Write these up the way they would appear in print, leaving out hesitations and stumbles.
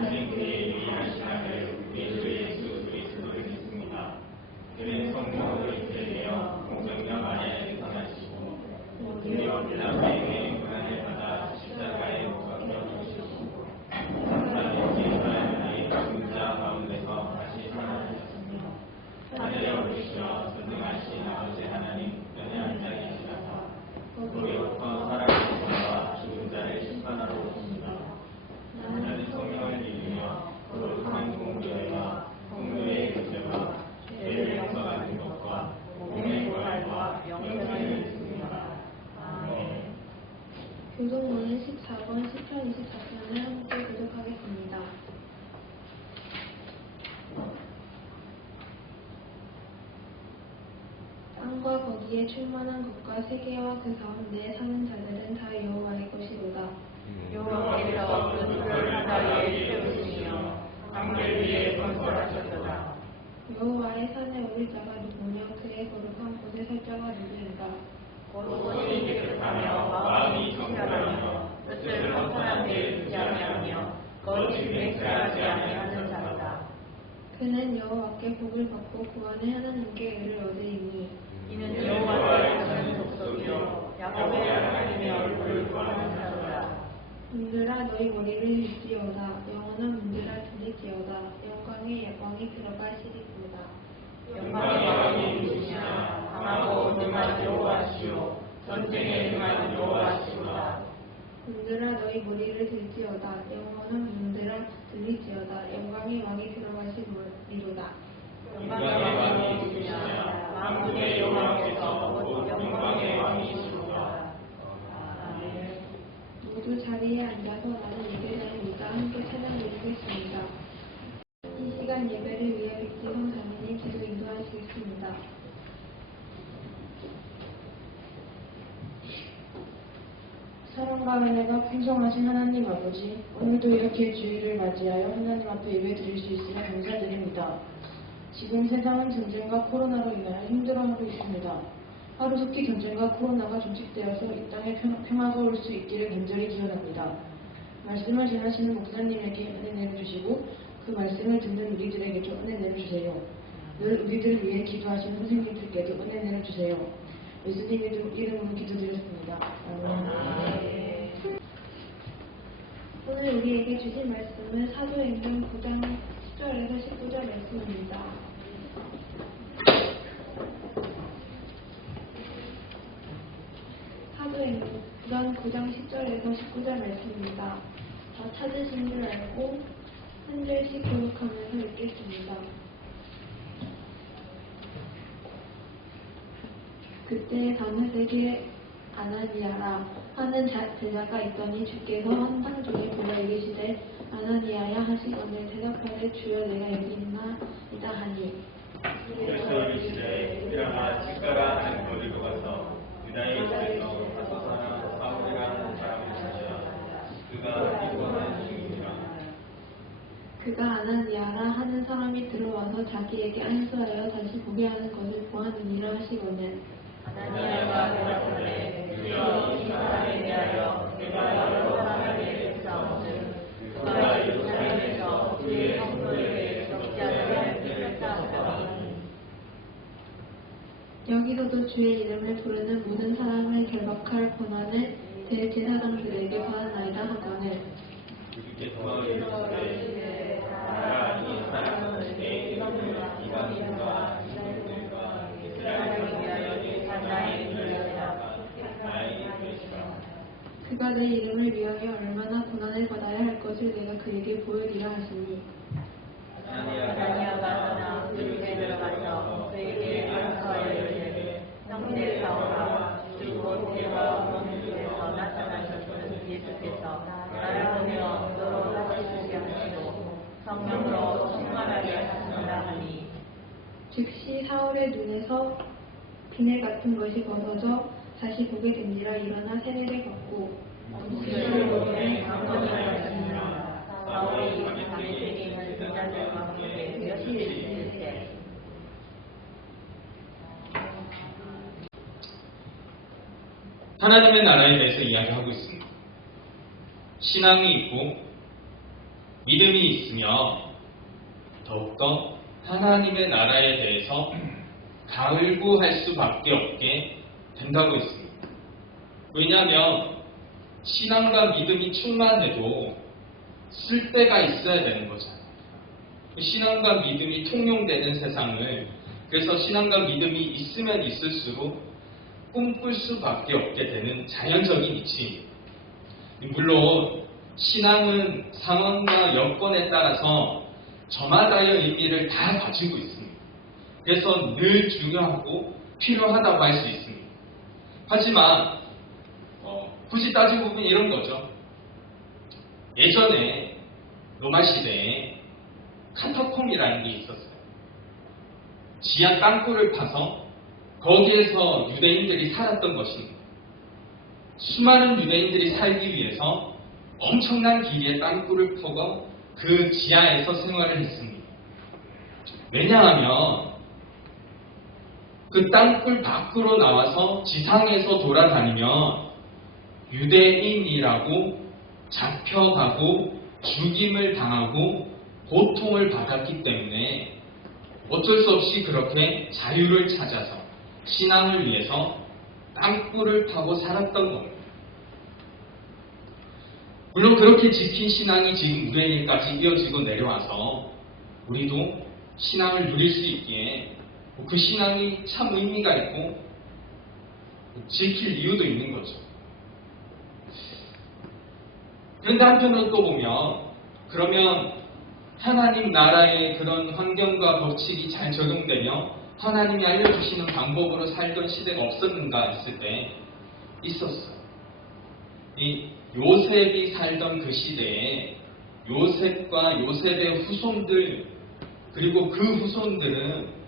우리 그의 유일하신 아들 우리 주 예수 그리스도를 믿습니다. 그는 성령으로 잉태되어 공정자 마리아에게 태어나시고 본디오 빌라토에게 고난을 받아 십자가에 못 박혀 죽으시고 사람의 죽은 자 가운데서 다시 살아나셨습니다. 하늘에 오르시어 전능하신 아버지 하나님 편에 앉아 계시다가 거기로부터 살아계신 자와 죽은 자를 심판하러 오십니다. 나는 성령을 믿으며 거룩한 공교회와 공교회의 교제와 죄를 용서하는 것과 몸의 부활과 영생을 믿습니다. 아멘. 교독문은 14권, 10편, 24편을 함께 교독하겠습니다. 땅과 거기에 충만한 것과 세계와 그 가운데 사는 자들은 다 여호와의 것이로다. 여호와께서 그 수를 하늘 위에 세우시며 땅들 위에 건설하셨도다. 여호와의 산에 오를 자가 누구며 그의 거룩한 곳에 설 자가 누구인가. 곳곳이 깨끗하며 마음이 정결하며 뜻을 허탄한 데에 두지 아니하며 거짓 맹세하지 아니하는 자로다. 그는 여호와께 복을 받고 구원의 하나님께 의를 얻으리니 이는 여호와를 찾는 족속이요 야곱의 하나님의 얼굴을 구하는 자로다. 문들아 너희 머리를 들지어다. 영원한 문들아 들리지어다. 영광의 왕이 들어가시리로다. 영광의 왕이 누구시냐. 강하고 능한 여호와시요 전쟁에 능한 여호와시로다. 문들아 너희 머리를 들지어다. 영원한 문들아 들리지어다. 영광의 왕이 들어가시리로다. 영광의 왕이 누구시냐. 만군의 여호와께서 곧 영광의 왕이시로다. 아멘. 모두 자리에 앉아서 나는 예배자입니다. 함께 찬양 드리겠습니다. 이 시간 예배를 위해 백지성 장로님 기도 인도하시겠습니다. 사랑과 은혜가 풍성하신 하나님 아버지, 오늘도 이렇게 주일을 맞이하여 하나님 앞에 예배 드릴 수 있으며 감사드립니다. 지금 세상은 전쟁과 코로나로 인하여 힘들어하고 있습니다. 하루속히 전쟁과 코로나가 종식되어서 이 땅에 평화가 올 수 있기를 간절히 기원합니다. 말씀을 전하시는 목사님에게 은혜 내려주시고 그 말씀을 듣는 우리들에게도 은혜 내려주세요. 늘 우리들을 위해 기도하신 선생님들께도 은혜 내려주세요. 예수님의 이름으로 기도드렸습니다. 아멘. 오늘 우리에게 주신 말씀은 사도행전 9장 10절에서 19절 말씀입니다. 사도행전 9장 10절에서 19절 말씀입니다. 다 찾으신 줄 알고 한 절씩 교독하면서 읽겠습니다. 그때 다메섹에 아나니아라 하는 제자가 있더니 주께서 환상 중에 보라 이르시되 아나니아야 하시거늘 대답하되 주여 내가 여기 있나이다 하니 그래서 이르시되 일어나 집가라 하는 거리로 가서 유다의 집에서 사도사나 사울이라는 사람을 찾으라. 그가 이곳하는 중이니라. 그가 아나니아라 하는 사람이 들어와서 자기에게 안수하여 다시 보게 하는 것을 보았느니라 하시거늘 아나니아가 대답하되 주여 이 사람에 대하여 내가 여러 사람에게 묵사오니 그가 예루살렘에서 주의 성도에게 적지 않을 뜻을 하더니 여기서도 주의 이름을 부르는 모든 사람을 결박할 권한을 대제사장들에게 받았나이다 하거늘 주께서 이르시되 나라 이 사람은 내 이름을 이방인과 이방인들과 이스라엘을 위하여 예산나의 일이라 나의 것이라. 그가 내 이름을 위하여 얼마나 고난을 받아야 할 것을 내가 그에게 보여리라 하시니 아나니아가 하나 그 집에 들어가서 그에게 안수하여 이르되 형제 사울아 주 내가 없는 곳에서 나타나셨던 예수께서 나를 보며 너로 다시 보게 하시고 성령으로 충만하게 하신다 하니 즉시 사울의 눈에서 비늘 같은 것이 벗어져 다시 보게 된지라. 일어나 세례를 받고 무시를 보기에 강건하였습니다. 사울이 다메섹에 있는 제자들과 함께 며칠 있을 때 하나님의 나라에 대해서 이야기하고 있습니다. 신앙이 있고 믿음이 있으며 더욱더 하나님의 나라에 대해서 갈구할 수밖에 없게 된다고 했습니다. 왜냐하면 신앙과 믿음이 충만해도 쓸데가 있어야 되는 거잖아요. 신앙과 믿음이 통용되는 세상을, 그래서 신앙과 믿음이 있으면 있을수록 꿈꿀 수밖에 없게 되는 자연적인 이치입니다. 물론 신앙은 상황과 여건에 따라서 저마다의 의미를 다 가지고 있습니다. 그래서 늘 중요하고 필요하다고 할 수 있습니다. 하지만 굳이 따지고 보면 이런 거죠. 예전에 로마 시대에 카타콤이라는 게 있었어요. 지하 땅굴을 파서 거기에서 유대인들이 살았던 것입니다. 수많은 유대인들이 살기 위해서 엄청난 길이의 땅굴을 파고 그 지하에서 생활을 했습니다. 왜냐하면 그 땅굴 밖으로 나와서 지상에서 돌아다니면 유대인이라고 잡혀가고 죽임을 당하고 고통을 받았기 때문에 어쩔 수 없이 그렇게 자유를 찾아서 신앙을 위해서 땅굴을 타고 살았던 겁니다. 물론 그렇게 지킨 신앙이 지금 우리에게까지 이어지고 내려와서 우리도 신앙을 누릴 수 있기에 그 신앙이 참 의미가 있고 지킬 이유도 있는 거죠. 그런데 한편으로 또 보면 그러면 하나님 나라의 그런 환경과 법칙이 잘 적용되며 하나님이 알려주시는 방법으로 살던 시대가 없었는가 했을 때 있었어요. 이 요셉이 살던 그 시대에 요셉과 요셉의 후손들 그리고 그 후손들은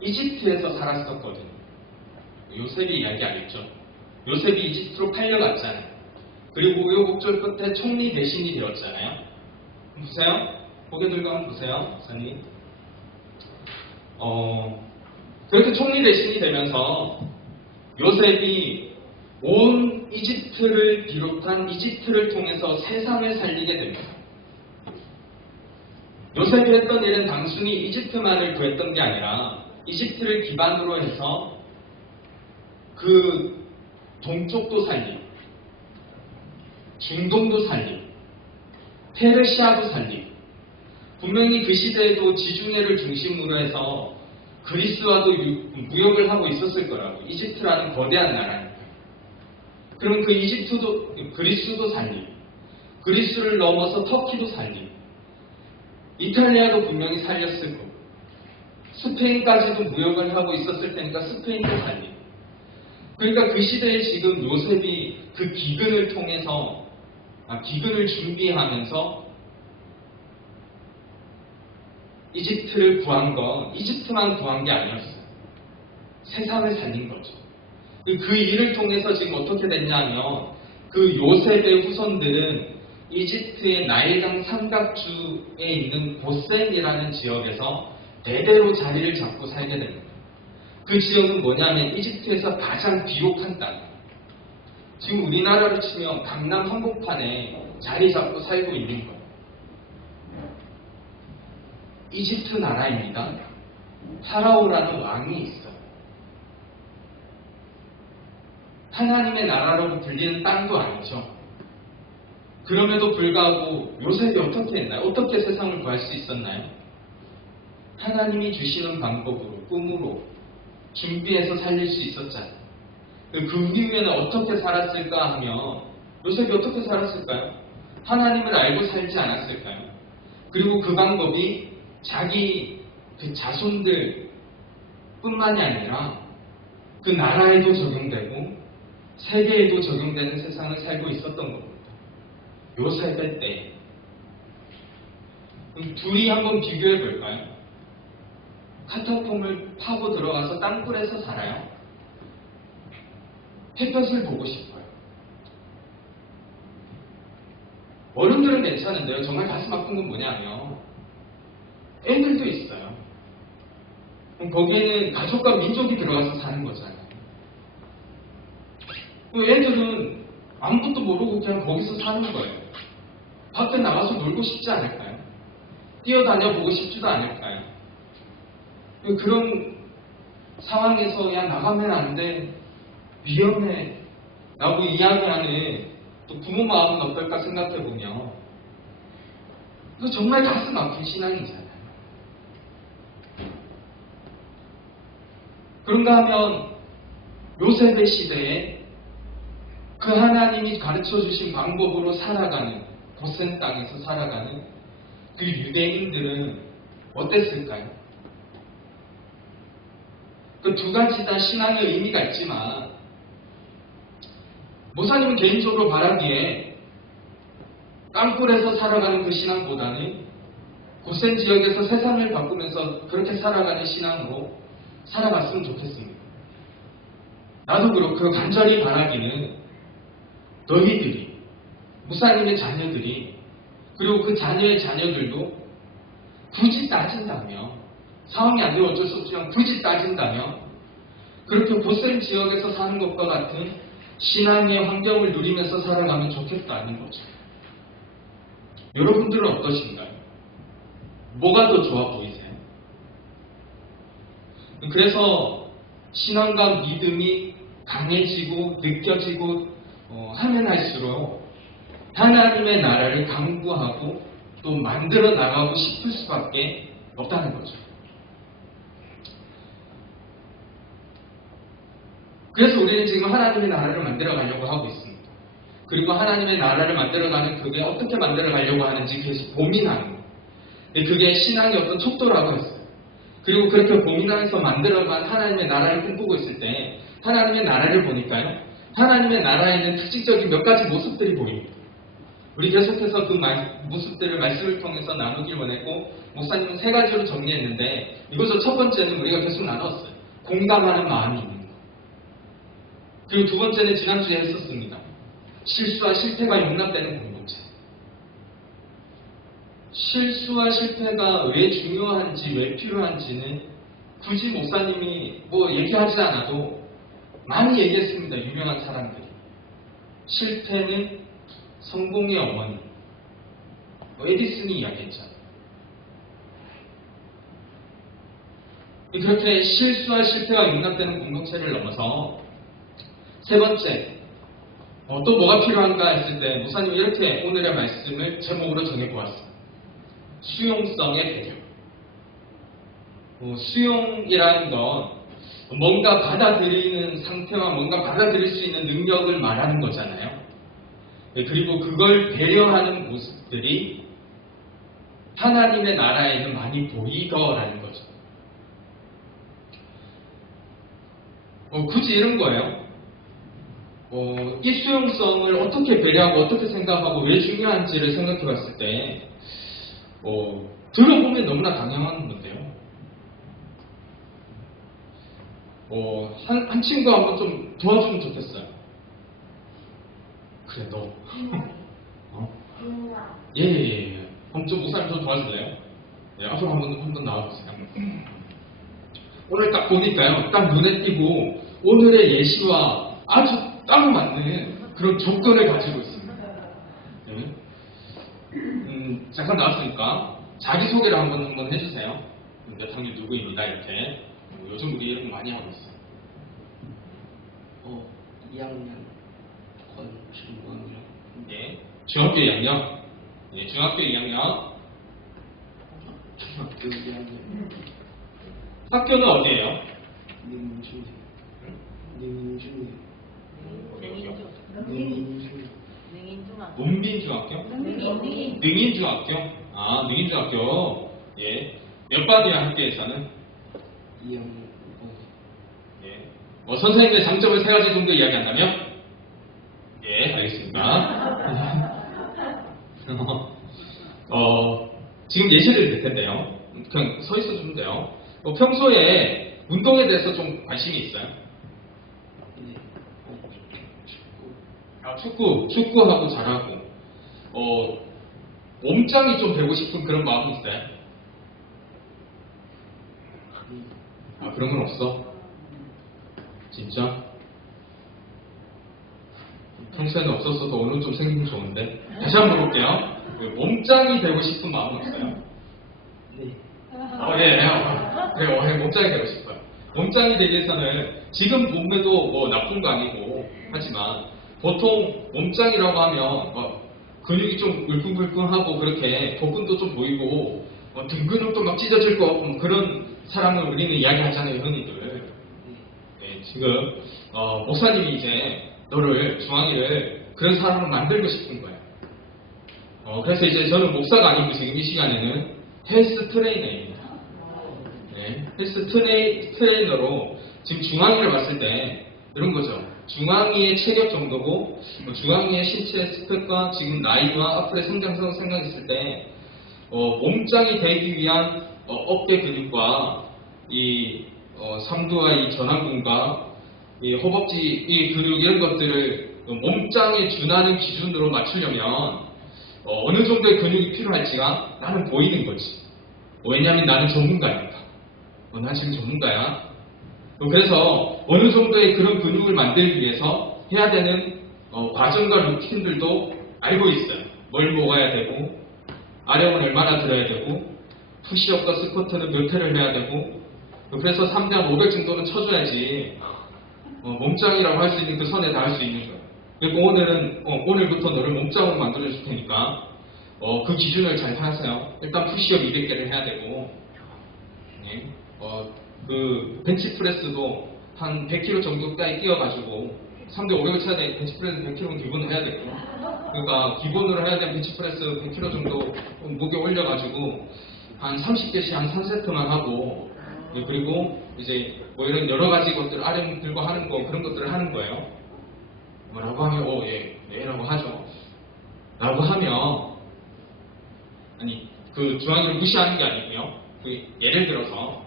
이집트에서 살았었거든요. 요셉이 이야기 알겠죠? 요셉이 이집트로 팔려갔잖아요. 그리고 우여곡절 끝에 총리 대신이 되었잖아요. 보세요. 고개 들고 한번 보세요. 목사님. 그렇게 총리 대신이 되면서 요셉이 온 이집트를 비롯한 이집트를 통해서 세상을 살리게 됩니다. 요셉이 했던 일은 단순히 이집트만을 구했던 게 아니라 이집트를 기반으로 해서 그 동쪽도 살리고 중동도 살리고 페르시아도 살리고 분명히 그 시대에도 지중해를 중심으로 해서 그리스와도 무역을 하고 있었을 거라고. 이집트라는 거대한 나라니까. 그럼 그 이집트도 그리스도 살리고 그리스를 넘어서 터키도 살리고 이탈리아도 분명히 살렸을 거고 스페인까지도 무역을 하고 있었을 테니까 스페인도 살리고. 그러니까 그 시대에 지금 요셉이 그 기근을 통해서 기근을 준비하면서 이집트를 구한 건 이집트만 구한 게 아니었어요. 세상을 살린 거죠. 그 일을 통해서 지금 어떻게 됐냐면 그 요셉의 후손들은 이집트의 나일강 삼각주에 있는 고센이라는 지역에서 대대로 자리를 잡고 살게 됩니다. 그 지역은 뭐냐면 이집트에서 가장 비옥한 땅. 지금 우리나라로 치면 강남 한복판에 자리 잡고 살고 있는 거예요. 이집트 나라입니다. 파라오라는 왕이 있어요. 하나님의 나라로 불리는 땅도 아니죠. 그럼에도 불구하고 요셉이 어떻게 했나요? 어떻게 세상을 구할 수 있었나요? 하나님이 주시는 방법으로, 꿈으로 준비해서 살릴 수 있었잖아요. 그 이후에는 어떻게 살았을까 하면 요셉이 어떻게 살았을까요? 하나님을 알고 살지 않았을까요? 그리고 그 방법이 자기 그 자손들 뿐만이 아니라 그 나라에도 적용되고 세계에도 적용되는 세상을 살고 있었던 겁니다. 요셉의 때. 둘이 한번 비교해 볼까요? 카타콤을 파고 들어가서 땅굴에서 살아요. 햇볕을 보고 싶어요. 어른들은 괜찮은데요. 정말 가슴 아픈 건 뭐냐면 애들도 있어요. 거기에는 가족과 민족이 들어가서 사는 거잖아요. 애들은 아무것도 모르고 그냥 거기서 사는 거예요. 밖에 나가서 놀고 싶지 않을까요? 뛰어다녀 보고 싶지도 않을까요? 그런 상황에서 야 나가면 안 돼, 위험해 라고 이야기하는 또 부모 마음은 어떨까 생각해 보면 정말 가슴 아픈 신앙이잖아요. 그런가 하면 요셉의 시대에 그 하나님이 가르쳐 주신 방법으로 살아가는, 고센 땅에서 살아가는 그 유대인들은 어땠을까요? 그 두 가지 다 신앙의 의미가 있지만 목사님은 개인적으로 바라기에 땅굴에서 살아가는 그 신앙보다는 고센 지역에서 세상을 바꾸면서 그렇게 살아가는 신앙으로 살아갔으면 좋겠습니다. 나도 그렇고 간절히 바라기는 너희들이, 목사님의 자녀들이, 그리고 그 자녀의 자녀들도 굳이 따진다면, 상황이 안 되면 어쩔 수 없지만 굳이 따진다면 그렇게 고센 지역에서 사는 것과 같은 신앙의 환경을 누리면서 살아가면 좋겠다는 거죠. 여러분들은 어떠신가요? 뭐가 더 좋아 보이세요? 그래서 신앙과 믿음이 강해지고 느껴지고 하면 할수록 하나님의 나라를 강구하고 또 만들어 나가고 싶을 수밖에 없다는 거죠. 그래서 우리는 지금 하나님의 나라를 만들어 가려고 하고 있습니다. 그리고 하나님의 나라를 만들어가는 그게 어떻게 만들어 가려고 하는지 계속 고민하는 거예요. 그게 신앙의 어떤 척도라고 했어요. 그리고 그렇게 고민하면서 만들어간 하나님의 나라를 꿈꾸고 있을 때 하나님의 나라를 보니까요, 하나님의 나라에는 특징적인 몇 가지 모습들이 보입니다. 우리 계속해서 그 모습들을 말씀을 통해서 나누길 원했고, 목사님은 세 가지로 정리했는데 이것을 첫 번째는 우리가 계속 나눴어요. 공감하는 마음이 있는 것. 그리고 두 번째는 지난주에 했었습니다. 실수와 실패가 용납되는 공동체. 실수와 실패가 왜 중요한지, 왜 필요한지는 굳이 목사님이 얘기하지 않아도 많이 얘기했습니다. 유명한 사람들이. 실패는 성공의 어머니. 에디슨이 이야기했잖아요. 그렇게 실수와 실패가 용납되는 공동체를 넘어서 세 번째, 또 뭐가 필요한가 했을 때 목사님이 이렇게 오늘의 말씀을 제목으로 정해보았습니다. 수용성의 배려. 수용이라는 건 뭔가 받아들이는 상태와 뭔가 받아들일 수 있는 능력을 말하는 거잖아요. 그리고 그걸 배려하는 모습들이 하나님의 나라에는 많이 보이더라는 거죠. 굳이 이런 거예요. 이 수용성을 어떻게 배려하고 어떻게 생각하고 왜 중요한지를 생각해 봤을 때 들어보면 너무나 당연한 건데요. 한 친구가 한번 좀 도와주면 좋겠어요. 그래, 너. 예. 그럼 좀 목사님 좀 도와줄래요? 네, 앞으로 한번 나와보세요. 오늘 딱 보니까요, 딱 눈에 띄고 오늘의 예시와 아주 딱 맞는 그런 조건을 가지고 있습니다. 네. 잠깐 나왔으니까 자기소개를 한번 해주세요. 몇 학년 누구입니다. 이렇게. 요즘 우리 이런 거 많이 하고 있어요. 2학년 권준원이요. 예. 중학교 2학년. 예, 중학교 2학년. 중학교 2학년. 학교는 어디예요? 문빈중학교? 능인중학교? 아, 능인중학교. 예. 몇 반이야, 학교에서는? 2학년. 예. 선생님의 장점을 세 가지 정도 이야기한다면? 예, 알겠습니다. 지금 예시를 들 텐데요. 그냥 서 있어주면 돼요. 평소에 운동에 대해서 좀 관심이 있어요? 네. 축구하고 잘하고, 몸짱이 좀 되고 싶은 그런 마음이 있어요? 그런 건 없어? 진짜? 평소에는 없었어도 오늘 좀 생기면 좋은데. 다시 한번 볼게요. 그 몸짱이 되고 싶은 마음은 없어요? 네. 그래요. 몸짱이 되고 싶어요. 몸짱이 되기 위해서는 지금 몸매도 뭐 나쁜 거 아니고 하지만 보통 몸짱이라고 하면 근육이 좀 울퉁불퉁하고 그렇게 복근도 좀 보이고 등 근육도 막 찢어질 것 같고 그런 사람을 우리는 이야기하잖아요, 흔히들. 네, 지금 목사님이 이제 너를 중앙이를 그런 사람으로 만들고 싶은 거예요. 그래서 이제 저는 목사가 아니고 지금 이 시간에는 헬스 트레이너입니다. 네, 헬스 트레이너로 지금 중앙이를 봤을 때 이런 거죠. 중앙이의 체격 정도고 중앙이의 신체 스펙과 지금 나이와 앞으로의 성장성을 생각했을 때 몸짱이 되기 위한 어깨 근육과 이 삼두와 이 전완근과 이 허벅지 이 근육 이런 것들을 몸짱에 준하는 기준으로 맞추려면 어느 정도의 근육이 필요할지가 나는 보이는 거지. 왜냐하면 나는 전문가니까. 난 지금 전문가야. 그래서 어느 정도의 그런 근육을 만들기 위해서 해야 되는 과정과 루틴들도 알고 있어요. 뭘 먹어야 되고 아령은 얼마나 들어야 되고 푸시업과 스쿼트는 몇 회를 해야 되고 그래서 3대 한 500 정도는 쳐줘야지 몸짱이라고 할 수 있는 그 선에 닿을 수 있는 거예요. 그리고 오늘부터 너를 몸짱으로 만들어 줄 테니까 그 기준을 잘 타세요. 일단 푸시업 200개를 해야 되고 네. 그 벤치프레스도 한 100kg 정도까지 뛰어가지고 3대 500을 쳐야 돼. 벤치프레스 100kg는 기본으로 해야 되고 그러니까 기본으로 해야 되는 벤치프레스 100kg 정도 무게 올려가지고 한 30개씩 한 3세트만 하고 그리고 이제 뭐 이런 여러 가지 것들 아령 들고 하는 거 그런 것들을 하는 거예요. 라고 하면 예 라고 하죠. 라고 하면 아니 그 중앙이를 무시하는 게 아니고요. 예를 들어서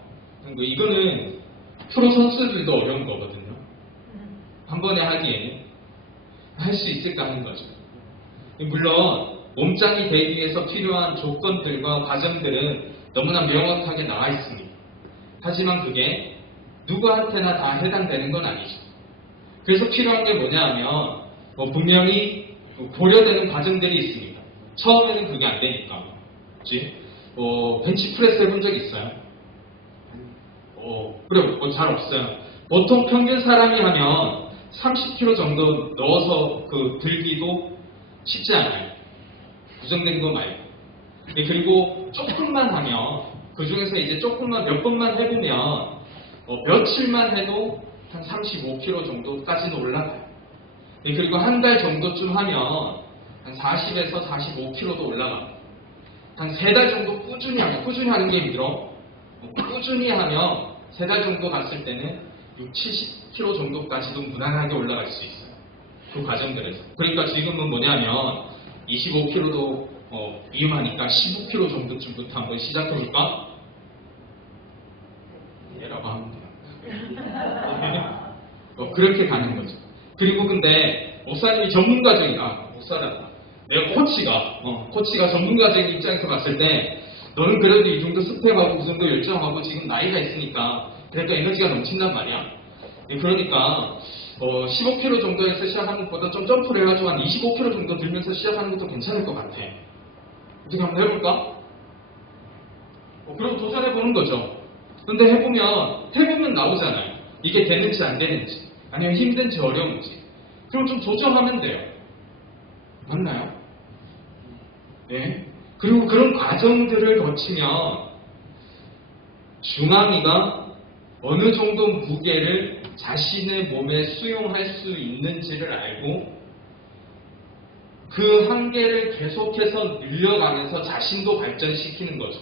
이거는 프로 선수들도 어려운 거거든요. 한 번에 하기에는 할 수 있을까 하는 거죠. 물론 몸짱이 되기 위해서 필요한 조건들과 과정들은 너무나 명확하게 나와 있습니다. 하지만 그게 누구한테나 다 해당되는 건 아니죠. 그래서 필요한 게 뭐냐 하면 분명히 고려되는 과정들이 있습니다. 처음에는 그게 안 되니까. 그치? 벤치프레스 해본 적 있어요? 그래, 잘 없어요. 보통 평균 사람이 하면 30kg 정도 넣어서 들기도 쉽지 않아요. 고정된 거 말고. 그리고 조금만 하면, 그 중에서 이제 조금만, 몇 번만 해보면, 며칠만 해도 한 35kg 정도까지는 올라가요. 그리고 한 달 정도쯤 하면, 한 40에서 45kg도 올라가요. 한 3달 정도 꾸준히 하는 게 힘들어. 꾸준히 하면, 3달 정도 갔을 때는 6, 70kg 정도까지도 무난하게 올라갈 수 있어요. 그 과정들에서. 그러니까 지금은 뭐냐면 25kg도 위험하니까 15kg 정도쯤부터 한번 시작해볼까? 얘라고 하면 돼요. 그렇게 가는 거죠. 그리고 근데 목사님이 목사란다. 내가 코치가 전문가적인 입장에서 봤을 때 너는 그래도 이 정도 스펙하고 그 정도 열정하고 지금 나이가 있으니까 그래도 에너지가 넘친단 말이야. 그러니까 15kg 정도에서 시작하는 것보다 좀 점프를 해가지고 한 25kg 정도 들면서 시작하는 것도 괜찮을 것 같아. 어떻게 한번 해볼까? 그럼 도전해보는 거죠. 근데 해보면 나오잖아요. 이게 되는지 안 되는지 아니면 힘든지 어려운지. 그럼 좀 조정하면 돼요. 맞나요? 네. 그리고 그런 과정들을 거치면 중앙이가 어느 정도 무게를 자신의 몸에 수용할 수 있는지를 알고 그 한계를 계속해서 늘려가면서 자신도 발전시키는 거죠.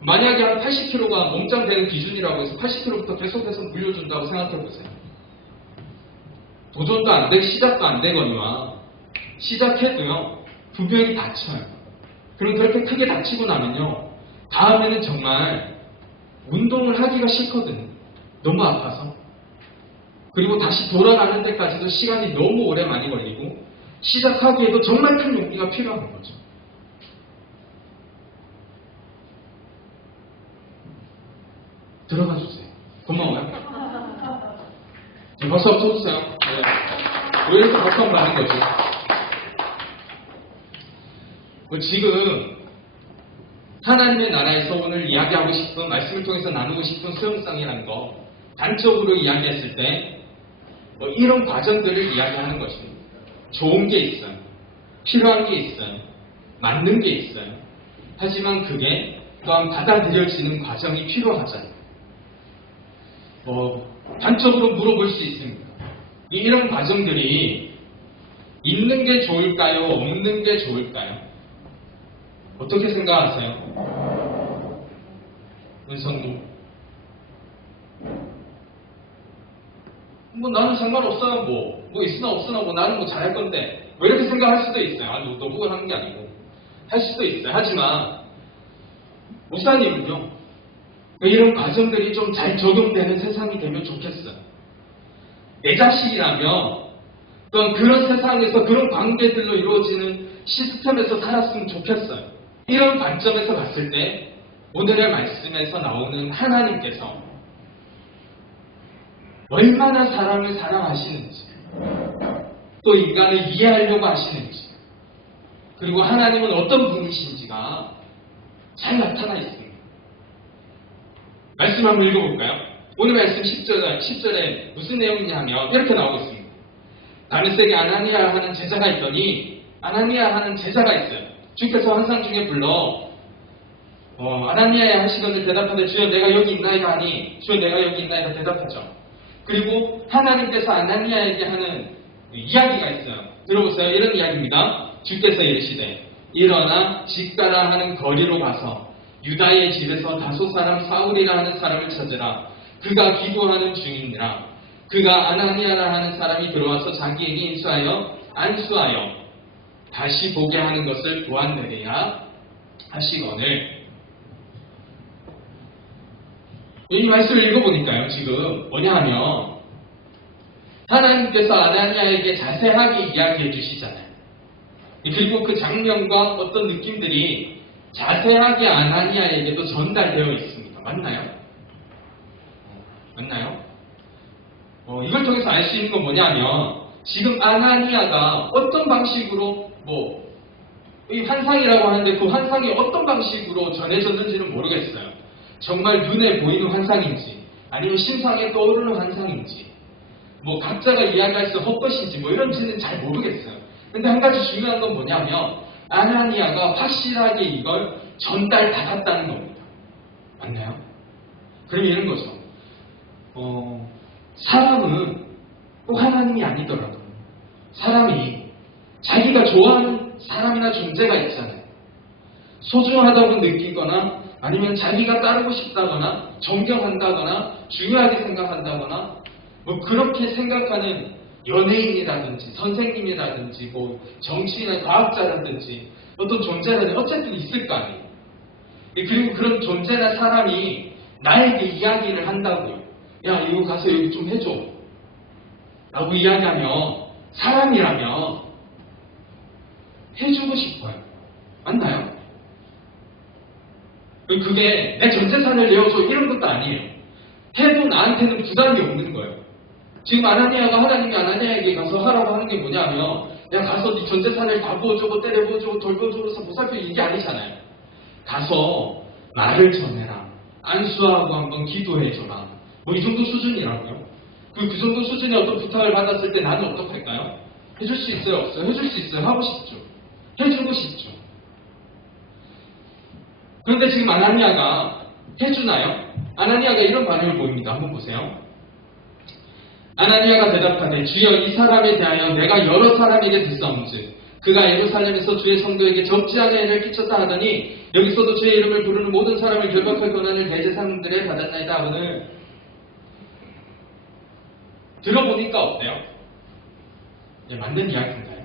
만약에 한 80kg가 몸짱 되는 기준이라고 해서 80kg부터 계속해서 물려준다고 생각해보세요. 도전도 안 되고 시작도 안 되거니와 시작해도요 분명히 다쳐요. 그럼 그렇게 크게 다치고 나면요 다음에는 정말 운동을 하기가 싫거든요. 너무 아파서. 그리고 다시 돌아가는 데까지도 시간이 너무 오래 많이 걸리고 시작하기에도 정말 큰 용기가 필요한 거죠. 들어가 주세요. 고마워요. 박수 한번 쳐주세요. 네. 왜 이렇게 박수 한번 하는 거지? 지금 하나님의 나라에서 오늘 이야기하고 싶은, 말씀을 통해서 나누고 싶은 수용성이라는 거, 단적으로 이야기했을 때 이런 과정들을 이야기하는 것입니다. 좋은 게 있어요. 필요한 게 있어요. 맞는 게 있어요. 하지만 그게 또한 받아들여지는 과정이 필요하잖아요. 단적으로 물어볼 수 있습니다. 이런 과정들이 있는 게 좋을까요? 없는 게 좋을까요? 어떻게 생각하세요? 은성님. 나는 상관없어요. 뭐 있으나 없으나 나는 잘할 건데. 이렇게 생각할 수도 있어요. 너보고 하는 게 아니고. 할 수도 있어요. 하지만 목사님은요. 이런 과정들이 좀 잘 적용되는 세상이 되면 좋겠어요. 내 자식이라면 또한 그런 세상에서 그런 관계들로 이루어지는 시스템에서 살았으면 좋겠어요. 이런 관점에서 봤을 때 오늘의 말씀에서 나오는 하나님께서 얼마나 사람을 사랑하시는지, 또 인간을 이해하려고 하시는지, 그리고 하나님은 어떤 분이신지가 잘 나타나 있습니다. 말씀 한번 읽어볼까요? 오늘 말씀 10절에 무슨 내용이냐 하면 이렇게 나오고 있습니다. 다메섹에 아나니아 하는 제자가 있더니, 아나니아 하는 제자가 있어요. 주께서 환상 중에 불러 아나니아야 하시거늘 대답하되 주여 내가 여기 있나이다 하니, 주여 내가 여기 있나이다 대답하죠. 그리고 하나님께서 아나니아에게 하는 이야기가 있어요. 들어보세요. 이런 이야기입니다. 주께서 이르시되 일어나 집가라 하는 거리로 가서 유다의 집에서 다소 사람 사울이라 하는 사람을 찾으라. 그가 기도하는 중이니라. 그가 아나니아라 하는 사람이 들어와서 자기에게 인수하여 안수하여 다시 보게 하는 것을 보았느니라 하시거늘. 이 말씀을 읽어보니까요, 지금 뭐냐 하면 하나님께서 아나니아에게 자세하게 이야기해 주시잖아요. 그리고 그 장면과 어떤 느낌들이 자세하게 아나니아에게도 전달되어 있습니다. 맞나요? 맞나요? 이걸 통해서 알 수 있는 건 뭐냐면 지금 아나니아가 어떤 방식으로 이 환상이라고 하는데 그 환상이 어떤 방식으로 전해졌는지는 모르겠어요. 정말 눈에 보이는 환상인지 아니면 심상에 떠오르는 환상인지 각자가 이야기할 수 헛것인지 이런지는 잘 모르겠어요. 근데 한 가지 중요한 건 뭐냐면 아나니아가 확실하게 이걸 전달받았다는 겁니다. 맞나요? 그럼 이런 거죠. 사람은 꼭 하나님이 아니더라도 사람이 자기가 좋아하는 사람이나 존재가 있잖아요. 소중하다고 느끼거나 아니면 자기가 따르고 싶다거나 존경한다거나 중요하게 생각한다거나 그렇게 생각하는 연예인이라든지 선생님이라든지 정치인이나 과학자라든지 어떤 존재라든지 어쨌든 있을 거 아니에요. 그리고 그런 존재나 사람이 나에게 이야기를 한다고요. 야, 이거 가서 여기 좀 해줘 라고 이야기하면 사람이라면 해주고 싶어요. 맞나요? 그게 내 전 재산을 내어줘 이런 것도 아니에요. 해도 나한테는 부담이 없는 거예요. 지금 아나니아가 하나님이 아나니아에게 가서 하라고 하는 게 뭐냐면 내가 가서 네 전 재산을 다 부어주고 때려 부어주고 돌려주고서 보살펴 이게 아니잖아요. 가서 말을 전해라. 안수하고 한번 기도해줘라. 이 정도 수준이라고요. 그 정도 수준의 어떤 부탁을 받았을 때 나는 어떡할까요? 해줄 수 있어요? 없어요? 해줄 수 있어요? 하고 싶죠. 해주고 싶죠. 그런데 지금 아나니아가 해주나요? 아나니아가 이런 반응을 보입니다. 한번 보세요. 아나니아가 대답하되 주여 이 사람에 대하여 내가 여러 사람에게 듣사온즉 그가 예루살렘에서 주의 성도에게 적지하게 해를 끼쳤다 하더니 여기서도 주의 이름을 부르는 모든 사람을 결박할 권한을 대제사장들에 받았나이다 하거늘. 들어보니까 어때요? 맞는 이야기인가요?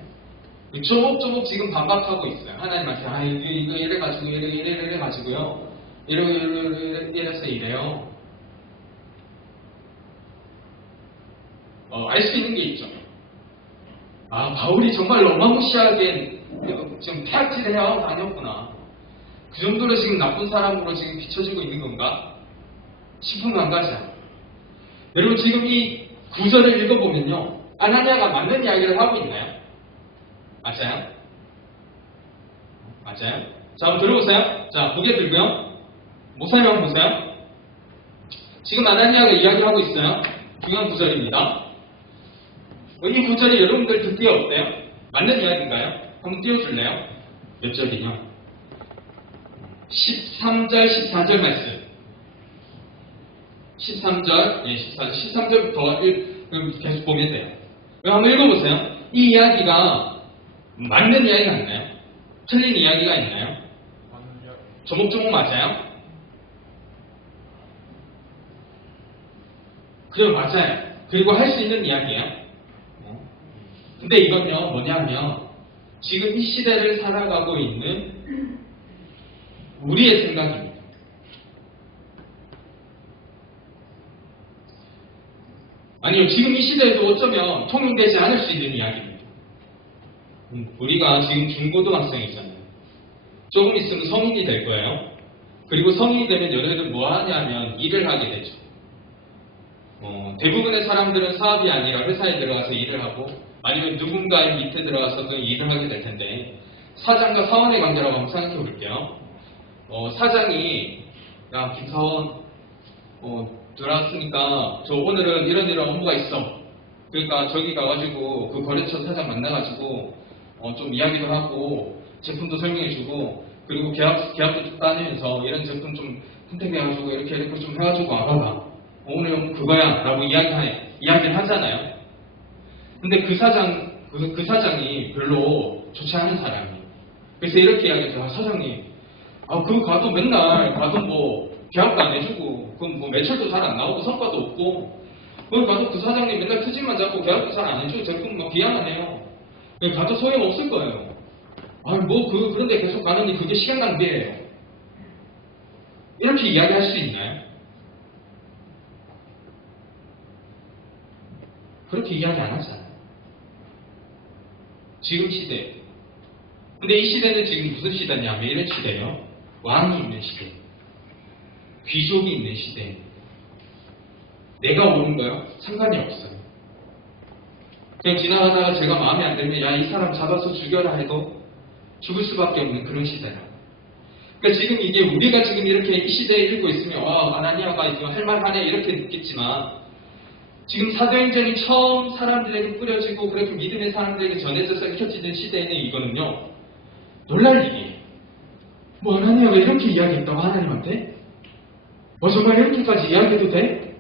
조목조목 지금 반박하고 있어요. 하나님한테 이거 이래가지고 이래가지고요. 이래서 이래요. 알 수 있는 게 있죠. 바울이 정말 어마무시하게 지금 폐악질을 해하고 다녔구나. 그 정도로 지금 나쁜 사람으로 지금 비춰지고 있는 건가? 싶은 한 가지야. 여러분 지금 이 구절을 읽어보면요. 아나니아가 맞는 이야기를 하고 있나요? 맞아요? 맞아요. 자, 한번 들어보세요. 자, 고개 들고요. 목사님 한번 보세요. 지금 아나니아가 이야기하고 있어요. 중요한 구절입니다. 이 구절이 여러분들 듣기에 어때요? 맞는 이야기인가요? 한번 띄워줄래요? 몇 절이냐? 13절, 14절 말씀. 13절, 예, 14절, 13절부터 계속 보면 돼요. 한번 읽어보세요. 이 이야기가 맞는 이야기가 있나요? 틀린 이야기가 있나요? 조목조목 맞아요? 그래요, 맞아요. 그리고 할 수 있는 이야기예요. 근데 이건요, 뭐냐면 지금 이 시대를 살아가고 있는 우리의 생각입니다. 아니요, 지금 이 시대에도 어쩌면 통용되지 않을 수 있는 이야기입니다. 우리가 지금 중고등학생이잖아요. 조금 있으면 성인이 될 거예요. 그리고 성인이 되면 여러분들 뭐 하냐면 일을 하게 되죠. 대부분의 사람들은 사업이 아니라 회사에 들어가서 일을 하고 아니면 누군가의 밑에 들어가서 그 일을 하게 될 텐데 사장과 사원의 관계라고 한번 생각해 볼게요. 사장이 야 김사원 들어왔으니까 저 오늘은 이런 업무가 있어. 그러니까 저기 가가지고 그 거래처 사장 만나가지고 좀 이야기도 하고 제품도 설명해주고 그리고 계약도 좀 따내면서 이런 제품 좀 선택해가지고 이렇게 좀 해가지고 와봐봐. 오늘 업무 그거야 라고 이야기를 하잖아요. 근데 그 사장이 별로 좋지 않은 사람이에요. 그래서 이렇게 이야기해요. 사장님, 그거 가도 맨날 가도 뭐 계약도 안 해주고, 그럼 뭐 매출도 잘 안 나오고 성과도 없고, 거기 가도 그 사장님 맨날 투집만 잡고 계약도 잘 안 해주고 제품 뭐 비하만 해요. 가도 소용 없을 거예요. 그런데 계속 가는데 그게 시간 낭비예요. 이렇게 이야기할 수 있나요? 그렇게 이야기 안 하잖아요. 지금 시대. 근데 이 시대는 지금 무슨 시대냐면 이런 시대예요. 왕이 있는 시대. 귀족이 있는 시대. 내가 오는 거요? 상관이 없어요. 그냥 지나가다가 제가 마음에 안 들면 야, 이 사람 잡아서 죽여라 해도 죽을 수밖에 없는 그런 시대라. 그러니까 지금 이게 우리가 지금 이렇게 이 시대에 읽고 있으면 아나니아가 이제 할만하네 이렇게 느꼈지만 지금 사도행전이 처음 사람들에게 뿌려지고 그렇게 믿음의 사람들에게 전해져서 읽혀지는 시대에는 이거는요 놀랄 일이에요. 아나니아가 이렇게 이야기했다고 하나님한테? 정말 이렇게까지 이야기해도 돼?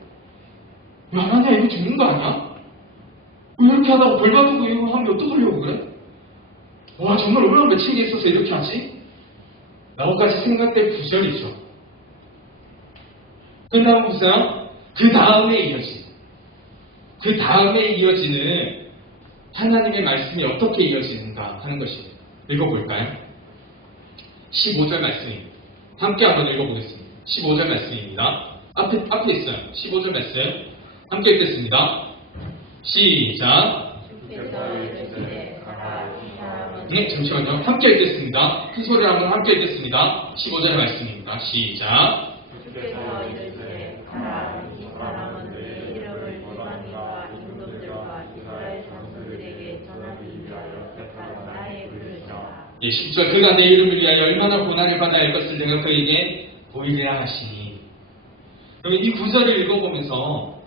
아나니아 이거 죽는 거 아니야? 이렇게 하다가 벌 받고 이거 하면 어떡하려고 그래? 정말 얼마나 맺힌 게 있어서 이렇게 하지? 라고까지 생각될 구절이죠. 끝나고 보세요. 그 다음에 이어지는 하나님의 말씀이 어떻게 이어지는가 하는 것입니다. 읽어볼까요? 15절 말씀입니다. 함께 한번 읽어보겠습니다. 15절 말씀입니다. 앞에 있어요. 15절 말씀. 함께 읽겠습니다. 시작. 네, 잠시만요. 함께 읽겠습니다. 큰 소리로 한번 함께 읽겠습니다. 15절 말씀입니다. 시작. 주께서 이르시되 가라 이 사람은 내 이름을 이방인과 임금들과 이스라엘 장수들에게 전하기 위하여 택한 나의 그릇이라. 10절 그가 내 이름을 위하여 얼마나 고난을 받아야 할 것을 내가 그에게 보이리라 하시니. 여러분 이 구절을 읽어보면서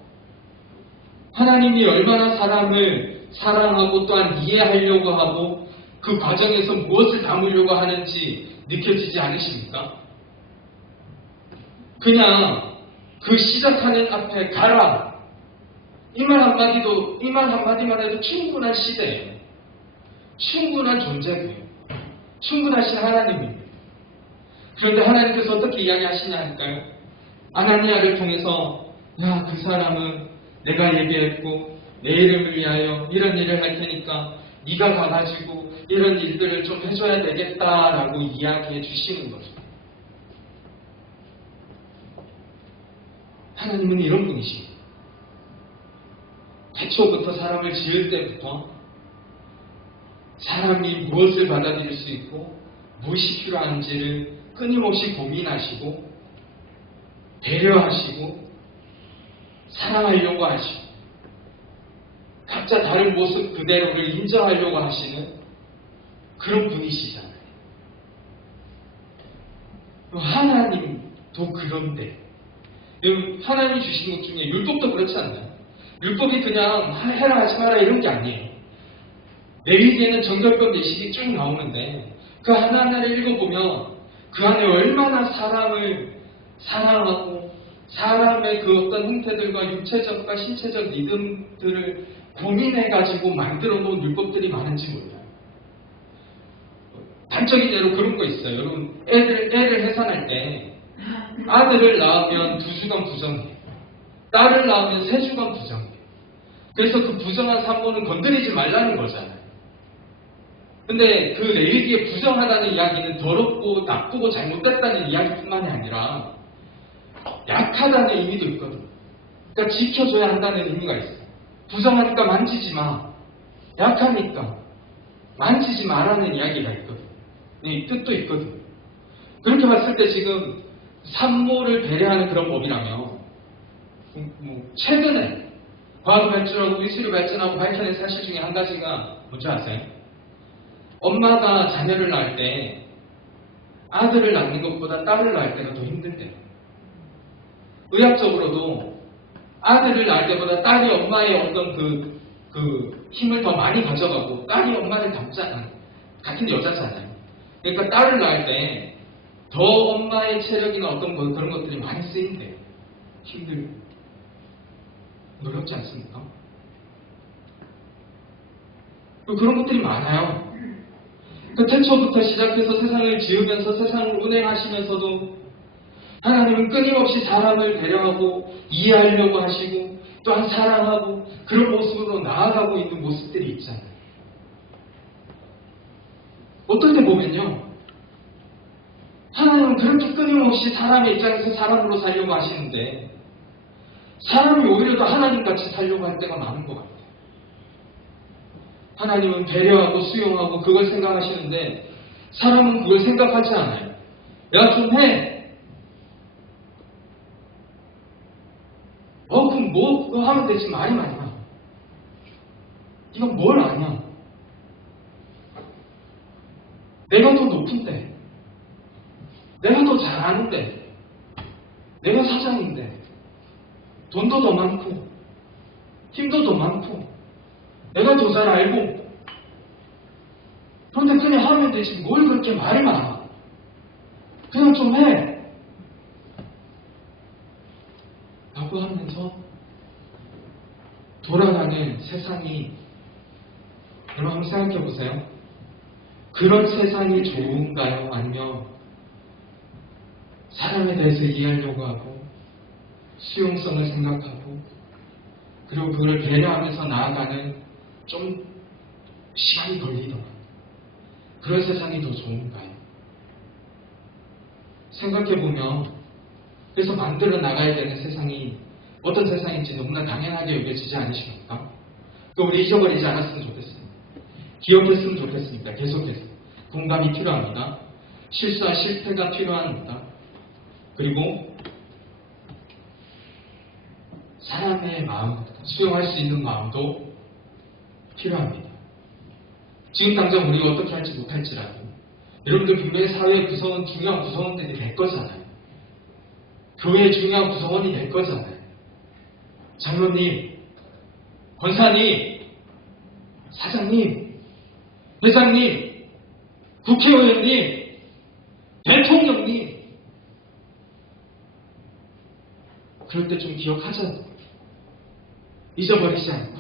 하나님이 얼마나 사람을 사랑하고 또한 이해하려고 하고 그 과정에서 무엇을 담으려고 하는지 느껴지지 않으십니까? 그냥 그 시작하는 앞에 가라. 이 말 한마디만 해도 충분한 시대예요. 충분한 존재고요. 충분하신 하나님입니다. 그런데 하나님께서 어떻게 이야기하시냐 할까요? 아나니아를 통해서 그 사람은 내가 예비했고 내 이름을 위하여 이런 일을 할 테니까 네가 가가지고 이런 일들을 좀 해줘야 되겠다라고 이야기해 주시는 거죠. 하나님은 이런 분이십니다. 태초부터 사람을 지을 때부터 사람이 무엇을 받아들일 수 있고 무엇이 필요한지를 끊임없이 고민하시고 배려하시고 사랑하려고 하시고 각자 다른 모습 그대로를 인정하려고 하시는 그런 분이시잖아요. 하나님도 그런데 여러분, 하나님이 주신 것 중에 율법도 그렇지 않나요? 율법이 그냥 해라 하지 마라 이런 게 아니에요. 레위기에는 정결법 예식이 쭉 나오는데 그 하나하나를 읽어보면 그 안에 얼마나 사람을 사랑하고 사람의 그 어떤 형태들과 육체적과 신체적 리듬들을 고민해가지고 만들어 놓은 율법들이 많은지 몰라요. 단적인 예로 그런 거 있어요. 여러분, 애를 해산할 때 아들을 낳으면 2주간 부정해요. 딸을 낳으면 3주간 부정해요. 그래서 그 부정한 산모는 건드리지 말라는 거잖아요. 근데 그 레위기에 부정하다는 이야기는 더럽고 나쁘고 잘못됐다는 이야기뿐만이 아니라 약하다는 의미도 있거든요. 그러니까 지켜줘야 한다는 의미가 있어요. 부정하니까 만지지 마. 약하니까 만지지 마라는 이야기가 있거든요. 이 뜻도 있거든요. 그렇게 봤을 때 지금 산모를 배려하는 그런 법이라면 최근에 과학이 발전하고 미술이 발전하고 밝혀낸 사실 중에 한 가지가 뭔지 아세요? 엄마가 자녀를 낳을 때 아들을 낳는 것보다 딸을 낳을 때가 더 힘든데요. 의학적으로도 아들을 낳을 때보다 딸이 엄마의 어떤 그 힘을 더 많이 가져가고 딸이 엄마를 담잖아요. 같은 여자잖아요. 그러니까 딸을 낳을 때 더 엄마의 체력이나 어떤 그런 것들이 많이 쓰인대요. 힘들고. 어렵지 않습니까? 그런 것들이 많아요. 그 태초부터 시작해서 세상을 지으면서 세상을 운행하시면서도 하나님은 끊임없이 사람을 배려하고 이해하려고 하시고 또한 사랑하고 그런 모습으로 나아가고 있는 모습들이 있잖아요. 어떨 때 보면요. 하나님은 그렇게 끊임없이 사람의 입장에서 사람으로 살려고 하시는데 사람이 오히려 더 하나님같이 살려고 할 때가 많은 것 같아요. 하나님은 배려하고 수용하고 그걸 생각하시는데 사람은 그걸 생각하지 않아요. 야, 좀 해. 그럼 뭐 그거 하면 되지. 말이 많아. 이건 뭘 아냐. 내가 더 높은데 내가 더 잘 아는데 내가 사장인데 돈도 더 많고 힘도 더 많고 내가 더 잘 알고 그런데 그냥 하면 되지 뭘 그렇게 말이 많아. 그냥 좀 해. 라고 하면서 돌아가는 세상이 여러분 한번 생각해 보세요. 그런 세상이 좋은가요? 아니면 사람에 대해서 이해하려고 하고 수용성을 생각하고 그리고 그걸 배려하면서 나아가는 좀 시간이 걸리더라도 그런 세상이 더 좋은가요? 생각해보면 그래서 만들어 나가야 되는 세상이 어떤 세상인지 너무나 당연하게 여겨지지 않으십니까? 우리 잊어버리지 않았으면 좋겠습니다. 기억했으면 좋겠습니다. 계속해서 공감이 필요합니다. 실수와 실패가 필요합니다. 그리고 사람의 마음, 수용할 수 있는 마음도 필요합니다. 지금 당장 우리가 어떻게 할지 못할지라도 여러분들 분명히 사회의 구성원, 중요한 구성원들이 될 거잖아요. 교회의 중요한 구성원이 될 거잖아요. 장로님, 권사님, 사장님, 회장님, 국회의원님, 대통령님. 그럴 때 좀 기억하잖아요. 잊어버리지 않고.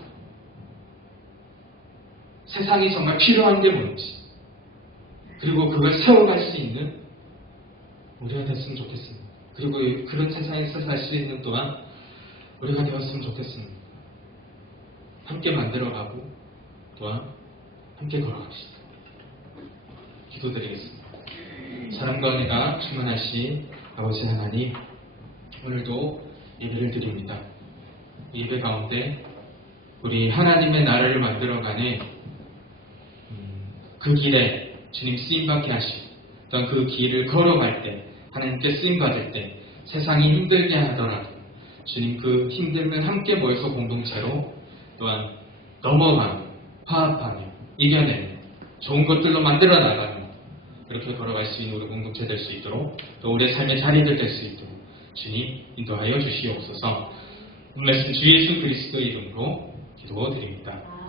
세상이 정말 필요한 게 뭔지, 그리고 그걸 세워갈 수 있는 우리가 됐으면 좋겠습니다. 그리고 그런 세상에서 살 수 있는 또한 우리가 되었으면 좋겠습니다. 함께 만들어가고 또한 함께 걸어갑시다. 기도드리겠습니다. 사랑과 은혜가 충만하신 아버지 하나님, 오늘도 예배를 드립니다. 예배 가운데 우리 하나님의 나라를 만들어가는 그 길에 주님 쓰임받게 하시고 또한 그 길을 걸어갈 때 하나님께 쓰임받을 때 세상이 힘들게 하더라도 주님 그 힘듦을 함께 모여서 공동체로 또한 넘어가며 화합하며 이겨내며 좋은 것들로 만들어 나가며 그렇게 걸어갈 수 있는 우리 공동체 될 수 있도록 또 우리의 삶의 자리들 될 수 있도록 주님 인도하여 주시옵소서. 말씀 주 예수 그리스도의 이름으로 기도드립니다.